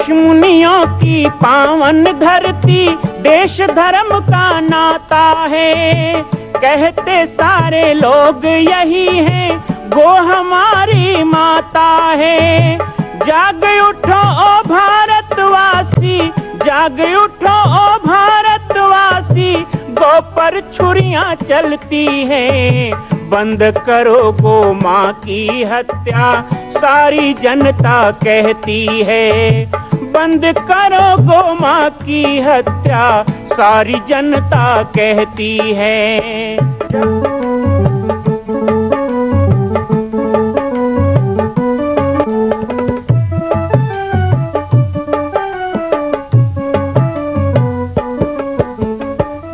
ऋषि मुनियों की पावन धरती, देश धर्म का नाता है। कहते सारे लोग यही हैं, गो हमारी माता है। जाग उठो ओ भारतवासी, जाग उठो ओ भारतवासी, गो पर छुरियां चलती हैं। बंद करो गो माँ की हत्या, सारी जनता कहती है। बंद करो गो माँ की हत्या, सारी जनता कहती है।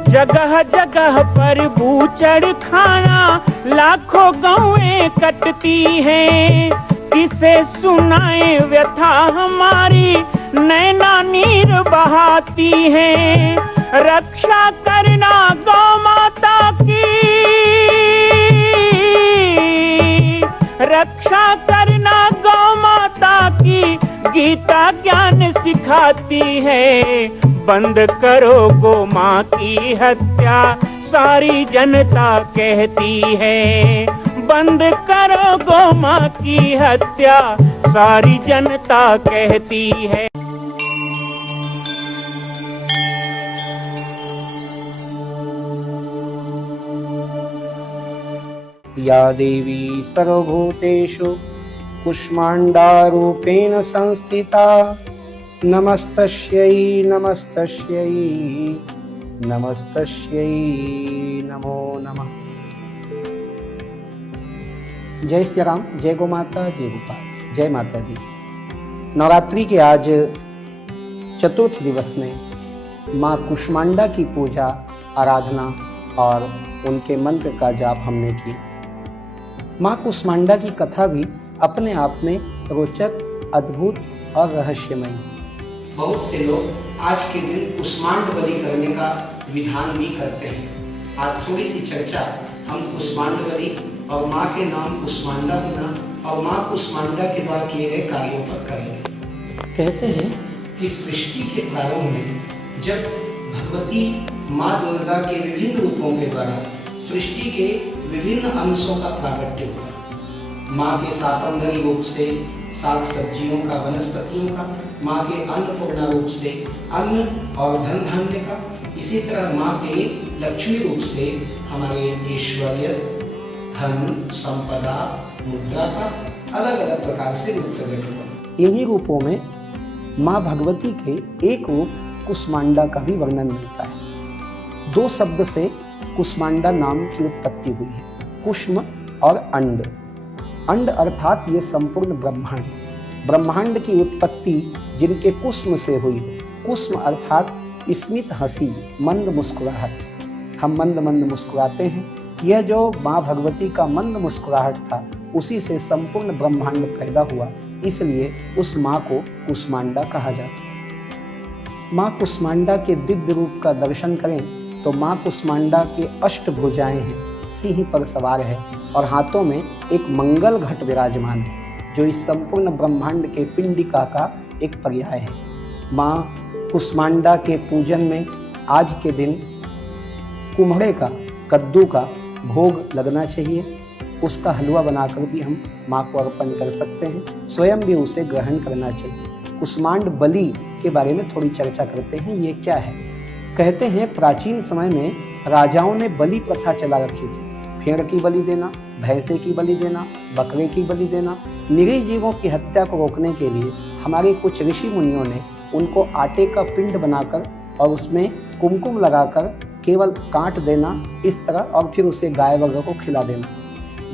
जगह जगह पर बूचड़ खाना, लाखों गौएं कटती हैं। किसे सुनाए व्यथा हमारी, नैना नीर बहाती हैं। रक्षा करना गौ माता की, रक्षा करना गौ माता की, गीता ज्ञान सिखाती है। बंद करो गो माँ की हत्या, सारी जनता कहती है। बंद करो गो माँ की हत्या, सारी जनता कहती है। या देवी सर्वभूतेषु कुष्माण्डारूपेण संस्थिता, नमस्तस्यै नमस्तस्यै नमस्तस्यै नमो नमः। जय श्री राम, जय गौ माता, जय गोपाल, जय माता दी। नवरात्रि के आज चतुर्थ दिवस में माँ कुष्मांडा की पूजा, आराधना और उनके मंत्र का जाप हमने किया। माँ कुष्मांडा की कथा भी अपने आप में रोचक, अद्भुत और रहस्यमय है। बहुत से लोग आज के दिन कुष्मांड बलि करने का विधान भी करते हैं। आज थोड़ी सी चर्चा हम कुष्मांड बलि और माँ के नाम कुष्मांडा होना और माँ कुष्मांडा के द्वारा किए गए कार्यों पर करेंगे। कहते हैं कि सृष्टि के प्रारंभ में जब भगवती माँ दुर्गा के विभिन्न रूपों के द्वारा सृष्टि के विभिन्न अंशों का प्राकट्य हुआ, माँ के शाकंभरी रूप से साग सब्जियों का, वनस्पतियों का, माँ के अन्नपूर्णा रूप से अन्न और धन धान्य का, इसी तरह माँ के लक्ष्मी रूप से हमारे ऐश्वर्य, धन, संपदा, मुद्रा का अलग अलग प्रकार से रूप प्रकट हुआ। इन्हीं रूपों में माँ भगवती के एक रूप कुष्मांडा का भी वर्णन मिलता है। दो शब्द से कुष्मांडा नाम की उत्पत्ति हुई है, कुष्म और अंड। अंड अर्थात ये संपूर्ण ब्रह्मांड, ब्रह्मांड की उत्पत्ति जिनके कुष्म से हुई हो। कुष्म अर्थात स्मित हंसी, मंद मुस्कुराहट। हम मंद मंद मुस्कुराते हैं, यह जो माँ भगवती का मंद मुस्कुराहट था, उसी से संपूर्ण ब्रह्मांड पैदा हुआ, इसलिए उस माँ को कुष्मांडा कहा जाता है। माँ कुष्मांडा के दिव्य रूप का दर्शन करें तो माँ कुष्मांडा के अष्टभुजाएं हैं, सिंह पर सवार है और हाथों में एक मंगल घट विराजमान है, जो इस संपूर्ण ब्रह्मांड के पिंडिका का एक पर्याय है। माँ कुष्मांडा के पूजन में आज के दिन कुम्हड़े का, कद्दू का भोग लगना चाहिए। उसका हलवा बनाकर भी हम माँ को अर्पण कर सकते हैं, स्वयं भी उसे ग्रहण करना चाहिए। कुष्मांड बलि के बारे में थोड़ी चर्चा करते हैं, ये क्या है। कहते हैं प्राचीन समय में राजाओं ने बलि प्रथा चला रखी थी। भेड़ की बलि देना, भैंसे की बलि देना, बकरे की बलि देना। निरीह जीवों की हत्या को रोकने के लिए हमारे कुछ ऋषि मुनियों ने उनको आटे का पिंड बनाकर और उसमें कुमकुम लगाकर केवल काट देना इस तरह, और फिर उसे गाय वगैरह को खिला देना।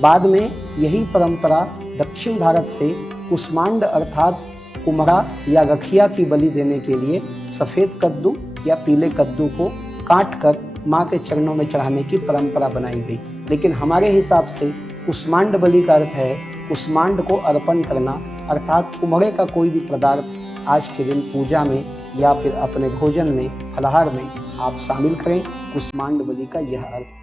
बाद में यही परंपरा दक्षिण भारत से कुष्मांड अर्थात कुम्हड़ा या रखिया की बलि देने के लिए सफ़ेद कद्दू या पीले कद्दू को काट कर माँ के चरणों में चढ़ाने की परंपरा बनाई गई। लेकिन हमारे हिसाब से कुष्मांड बलि का अर्थ है कुष्मांड को अर्पण करना, अर्थात कुम्हड़े का कोई भी पदार्थ आज के दिन पूजा में या फिर अपने भोजन में, फलाहार में आप शामिल करें। कुष्मांड बलि का यह अर्थ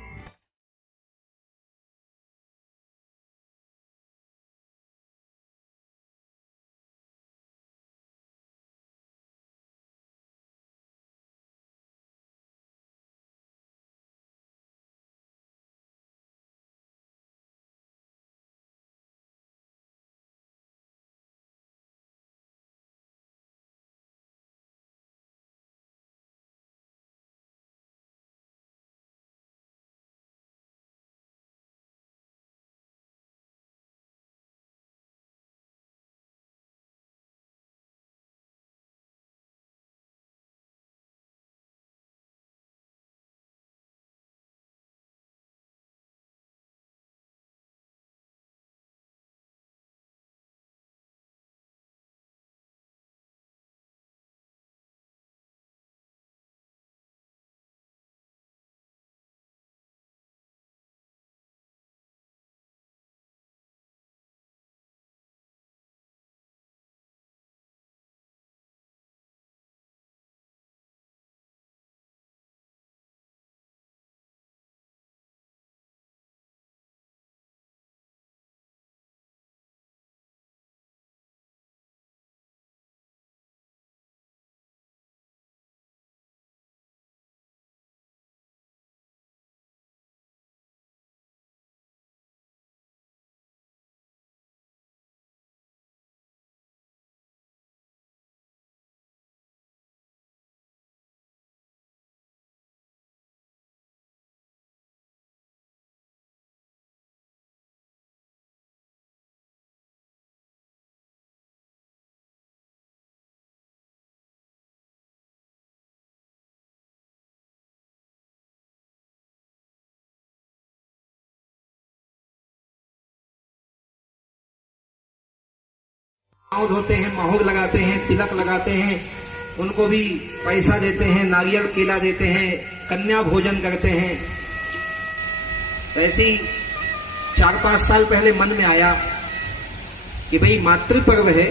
पाँव धोते हैं, महूर लगाते हैं, तिलक लगाते हैं, उनको भी पैसा देते हैं, नारियल केला देते हैं, कन्या भोजन करते हैं। ऐसे ही 4-5 साल पहले मन में आया कि भाई मातृ पर्व है,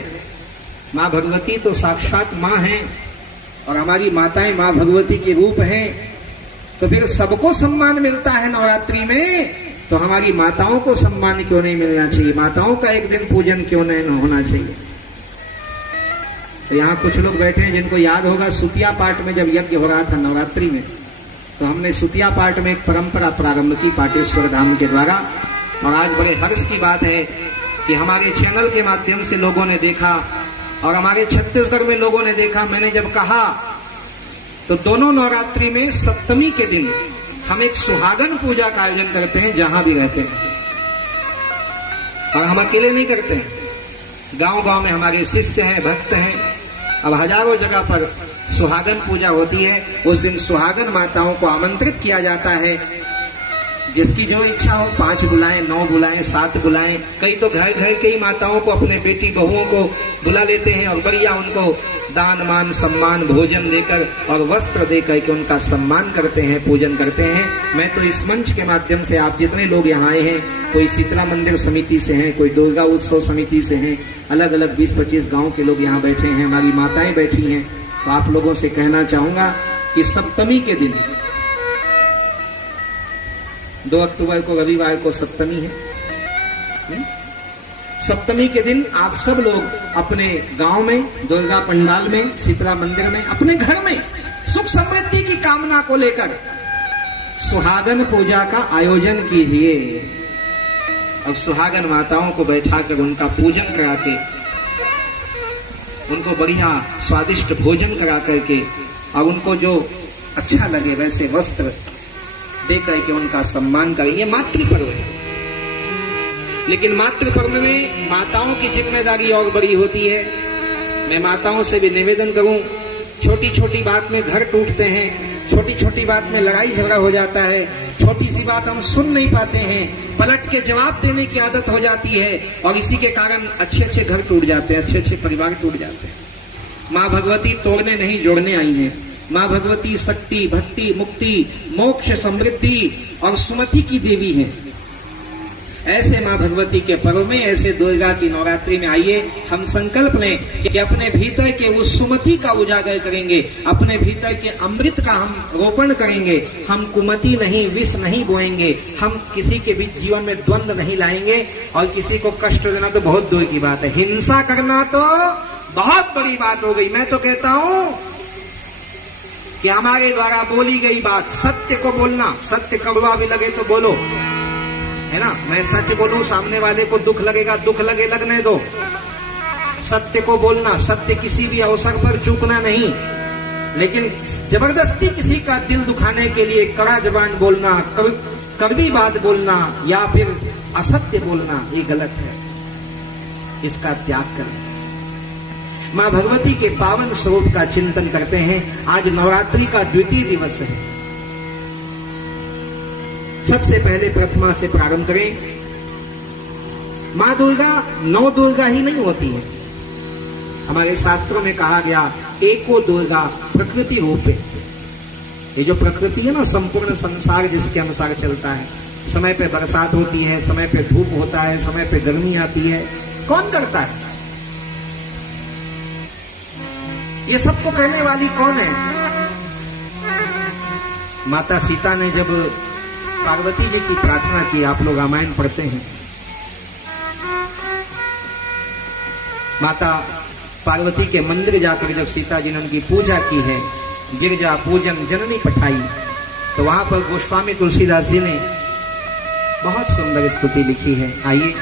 माँ भगवती तो साक्षात माँ है और हमारी माताएं माँ भगवती के रूप हैं, तो फिर सबको सम्मान मिलता है नवरात्रि में, तो हमारी माताओं को सम्मान क्यों नहीं मिलना चाहिए, माताओं का एक दिन पूजन क्यों नहीं होना चाहिए। तो यहाँ कुछ लोग बैठे हैं जिनको याद होगा सुतिया पाठ में जब यज्ञ हो रहा था नवरात्रि में, तो हमने सुतिया पाठ में एक परंपरा प्रारंभ की पाटेश्वर धाम के द्वारा। और आज बड़े हर्ष की बात है कि हमारे चैनल के माध्यम से लोगों ने देखा और हमारे छत्तीसगढ़ में लोगों ने देखा। मैंने जब कहा तो दोनों नवरात्रि में सप्तमी के दिन हम एक सुहागन पूजा का आयोजन करते हैं जहां भी रहते हैं, और हम अकेले नहीं करते हैं, गांव गांव में हमारे शिष्य हैं, भक्त हैं। अब हजारों जगह पर सुहागन पूजा होती है। उस दिन सुहागन माताओं को आमंत्रित किया जाता है, जिसकी जो इच्छा हो, 5 बुलाएं, 9 बुलाएं, 7 बुलाएं। कई तो घर घर के ही माताओं को, अपने बेटी बहुओं को बुला लेते हैं और बढ़िया उनको दान मान सम्मान भोजन देकर और वस्त्र देकर के उनका सम्मान करते हैं, पूजन करते हैं। मैं तो इस मंच के माध्यम से आप जितने लोग यहाँ आए हैं, कोई शीतला मंदिर समिति से हैं, कोई दुर्गा उत्सव समिति से हैं, अलग अलग 20-25 गांव के लोग यहाँ बैठे हैं, हमारी माताएं बैठी हैं, तो आप लोगों से कहना चाहूंगा कि सप्तमी के दिन 2 अक्टूबर को रविवार को सप्तमी है। सप्तमी के दिन आप सब लोग अपने गांव में, दुर्गा पंडाल में, शीतला मंदिर में, अपने घर में सुख समृद्धि की कामना को लेकर सुहागन पूजा का आयोजन कीजिए और सुहागन माताओं को बैठाकर उनका पूजन करा के, उनको बढ़िया स्वादिष्ट भोजन करा करके और उनको जो अच्छा लगे वैसे वस्त्र दे करके उनका सम्मान करेंगे। मातृपर्व है, लेकिन मातृपर्व में माताओं की जिम्मेदारी और बड़ी होती है। मैं माताओं से भी निवेदन करूं, छोटी छोटी बात में घर टूटते हैं, छोटी छोटी बात में लड़ाई झगड़ा हो जाता है, छोटी सी बात हम सुन नहीं पाते हैं, पलट के जवाब देने की आदत हो जाती है और इसी के कारण अच्छे अच्छे घर टूट जाते हैं, अच्छे अच्छे परिवार टूट जाते हैं। माँ भगवती तोड़ने नहीं जोड़ने आई हैं। माँ भगवती शक्ति, भक्ति, मुक्ति, मोक्ष, समृद्धि और सुमति की देवी है। ऐसे माँ भगवती के पर्व में, ऐसे दुर्गा की नवरात्रि में आइए हम संकल्प लें कि अपने भीतर के उस सुमति का उजागर करेंगे, अपने भीतर के अमृत का हम रोपण करेंगे। हम कुमति नहीं, विष नहीं बोएंगे, हम किसी के बीच जीवन में द्वंद्व नहीं लाएंगे और किसी को कष्ट देना तो बहुत दूर की बात है, हिंसा करना तो बहुत बड़ी बात हो गई। मैं तो कहता हूं कि हमारे द्वारा बोली गई बात सत्य को बोलना, सत्य कड़वा भी लगे तो बोलो, है ना। मैं सच बोलूं, सामने वाले को दुख लगेगा, दुख लगे लगने दो। सत्य को बोलना, सत्य किसी भी अवसर पर चूकना नहीं, लेकिन जबरदस्ती किसी का दिल दुखाने के लिए कड़ा जबान बोलना, कड़वी बात बोलना या फिर असत्य बोलना, ये गलत है। इसका त्याग करें। माँ भगवती के पावन स्वरूप का चिंतन करते हैं। आज नवरात्रि का द्वितीय दिवस है। सबसे पहले प्रथमा से प्रारंभ करें। माँ दुर्गा 9 दुर्गा ही नहीं होती है। हमारे शास्त्रों में कहा गया एको दुर्गा प्रकृति रूप। ये जो प्रकृति है ना, संपूर्ण संसार जिसके अनुसार चलता है। समय पे बरसात होती है, समय पे धूप होता है, समय पे गर्मी आती है, कौन करता है? ये सबको करने वाली कौन है? माता सीता ने जब पार्वती जी की प्रार्थना की, आप लोग रामायण पढ़ते हैं, माता पार्वती के मंदिर जाकर जब सीता जी ने उनकी पूजा की है, गिरजा पूजन जननी पठाई, तो वहां पर गोस्वामी तुलसीदास जी ने बहुत सुंदर स्तुति लिखी है। आइए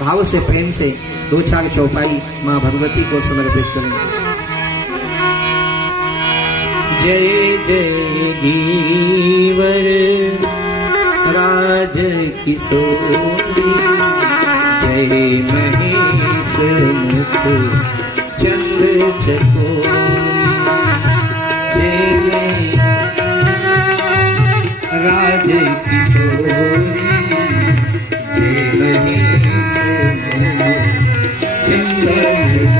भाव से, प्रेम से 2-4 चौपाई मां भगवती को समर्पित करेंगे। जय जय गीवर राज किशोरी, जय महेश मुख चंद्र चकोरी, जय राज किशोरी, जय महेश मुख चंद्र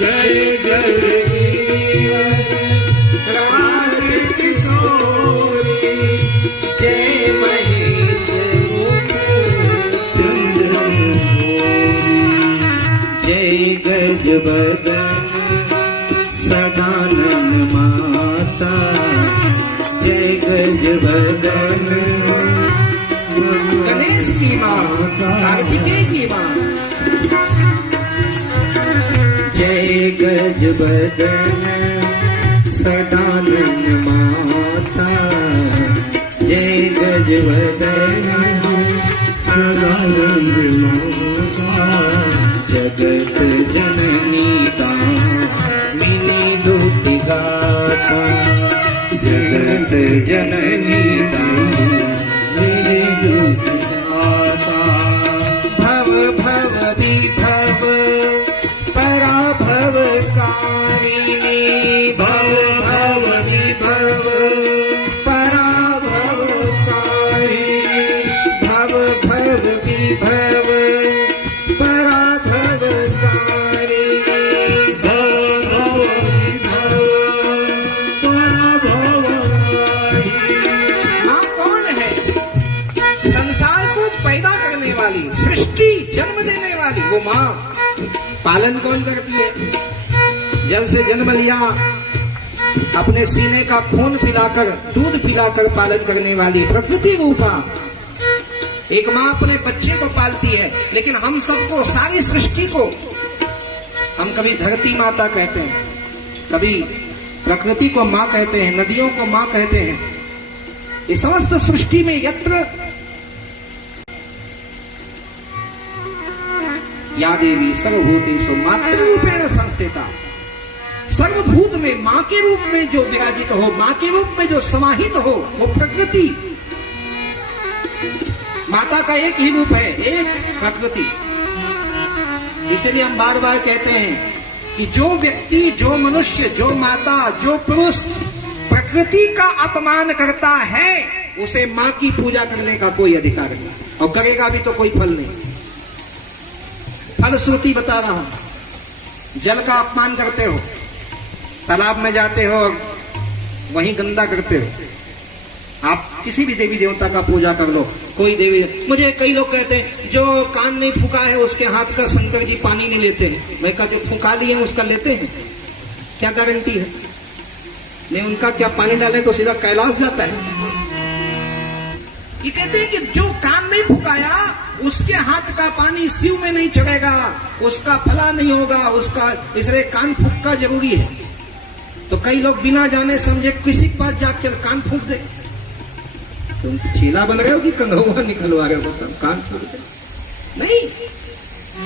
जय जय जय महेश जय गजबदन सदानन माता जय गजबदन गणेश की माँ कार्तिकेय की माँ जय गजबदन सदानन माता जय गजबदन सदानन माता जगत जननी दामिनी दुति गाता जगत जननी दामिनी दुति गाता भव भव विभव पराभव कारिणी भव भव विभव पराभव कारिणी भव भव विभव पराभव कारिणी भव भव विभव पराभव कारिणी। माँ कौन है? संसार को पैदा करने वाली, सृष्टि जन्म देने वाली वो माँ। पालन कौन करती है? जब से जन्म लिया अपने सीने का खून पिलाकर दूध पिलाकर पालन करने वाली प्रकृति रूपा एक माँ अपने बच्चे को पालती है। लेकिन हम सबको, सारी सृष्टि को हम कभी धरती माता कहते हैं, कभी प्रकृति को माँ कहते हैं, नदियों को माँ कहते हैं। ये समस्त सृष्टि में यत्र या देवी सर्वभूतेषु मातृरूपेण संस्थिता, सर्वभूत में माँ के रूप में जो विराजित हो, माँ के रूप में जो समाहित हो, वो प्रकृति। माता का एक ही रूप है, एक प्रकृति। इसलिए हम बार बार कहते हैं कि जो व्यक्ति, जो मनुष्य, जो माता, जो पुरुष प्रकृति का अपमान करता है, उसे माँ की पूजा करने का कोई अधिकार नहीं, और करेगा भी तो कोई फल नहीं। फलश्रुति बता रहा हूं। जल का अपमान करते हो, तालाब में जाते हो, वहीं गंदा करते हो। आप किसी भी देवी देवता का पूजा कर लो, कोई देवी, मुझे कई लोग कहते हैं जो कान नहीं फूका है उसके हाथ का शंकर जी पानी नहीं लेते हैं। मैं कहा जो फूका लिए उसका लेते हैं, क्या गारंटी है? नहीं, उनका क्या पानी डाले तो सीधा कैलाश जाता है। ये कहते हैं कि जो कान नहीं फुकाया उसके हाथ का पानी शिव में नहीं चढ़ेगा, उसका फला नहीं होगा, उसका, इसलिए कान फूकना जरूरी है। तो कई लोग बिना जाने समझे किसी के पास जाकर चल कान फूक दे। तुम चीला बन रहे हो कि कंघुआ निकलवा रहे हो? कान फूक दे नहीं।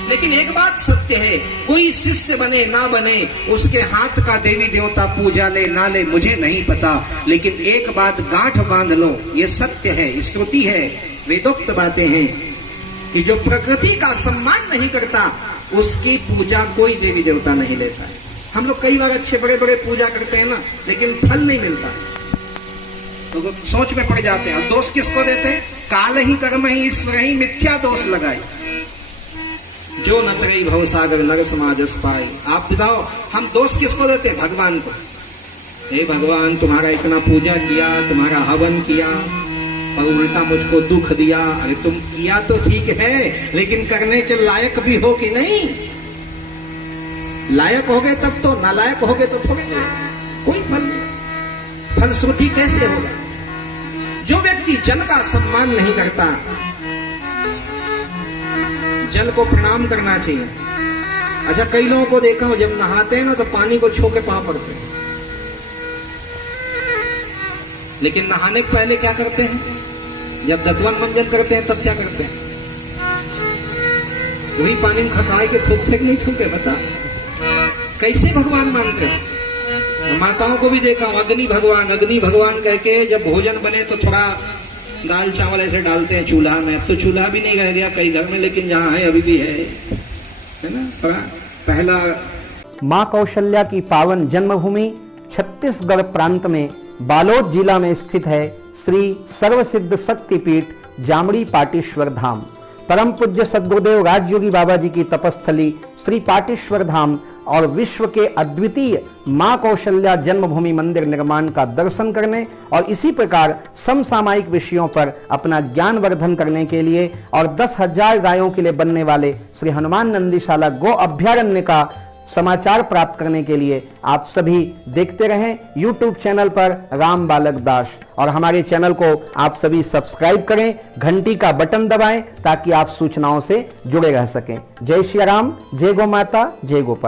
लेकिन एक बात सत्य है, कोई शिष्य बने ना बने, उसके हाथ का देवी देवता पूजा ले ना ले मुझे नहीं पता, लेकिन एक बात गांठ बांध लो, ये सत्य है, श्रुति है, वेदोक्त बातें हैं कि जो प्रकृति का सम्मान नहीं करता उसकी पूजा कोई देवी देवता नहीं लेता है। हम लोग कई बार अच्छे बड़े बड़े पूजा करते हैं ना, लेकिन फल नहीं मिलता, तो सोच में पड़ जाते हैं। दोष किसको देते हैं? काल ही कर्म ही ईश्वर ही मिथ्या दोष लगाए, जो न तरई भव सागर नर समाजस पाए। आप बताओ, हम दोष किसको देते हैं? भगवान को। हे भगवान, तुम्हारा इतना पूजा किया, तुम्हारा हवन किया, और उल्टा मुझको दुख दिया। अरे तुम किया तो ठीक है, लेकिन करने के लायक भी हो कि नहीं? लायक हो गए तब तो, नालायक हो गए तो थोड़े कोई फल नहीं। फलश्रुति कैसे होगा? जो व्यक्ति जल का सम्मान नहीं करता, जल को प्रणाम करना चाहिए। अच्छा, कई लोगों को देखा हो जब नहाते हैं ना तो पानी को छू के पांव पड़ते हैं, लेकिन नहाने के पहले क्या करते हैं? जब दंतवन मंजन करते हैं तब क्या करते हैं? वही पानी में खखाए के थूकते नहीं थूके? बता कैसे भगवान मानते हो? माताओं को भी देखा, अग्नि भगवान कह के जब भोजन बने तो थोड़ा दाल चावल ऐसे डालते हैं चूल्हा में। अब तो चूल्हा भी नहीं रह गया कई घर में, लेकिन जहाँ है अभी भी है ना। पहला मां कौशल्या की पावन जन्मभूमि छत्तीसगढ़ प्रांत में बालोद जिला में स्थित है श्री सर्वसिद्ध शक्तिपीठ जामड़ी पाटेश्वर धाम। परम पूज्य सद्गुरुदेव राजयोगी बाबा जी की तपस्थली श्री पाटेश्वर धाम और विश्व के अद्वितीय मां कौशल्या जन्मभूमि मंदिर निर्माण का दर्शन करने और इसी प्रकार समसामयिक विषयों पर अपना ज्ञान वर्धन करने के लिए और 10,000 गायों के लिए बनने वाले श्री हनुमान नंदीशाला गो अभ्यारण्य का समाचार प्राप्त करने के लिए आप सभी देखते रहें YouTube चैनल पर राम बालक दास, और हमारे चैनल को आप सभी सब्सक्राइब करें, घंटी का बटन दबाएं ताकि आप सूचनाओं से जुड़े रह सकें। जय श्री राम, जय गौ माता, जय गोपाल।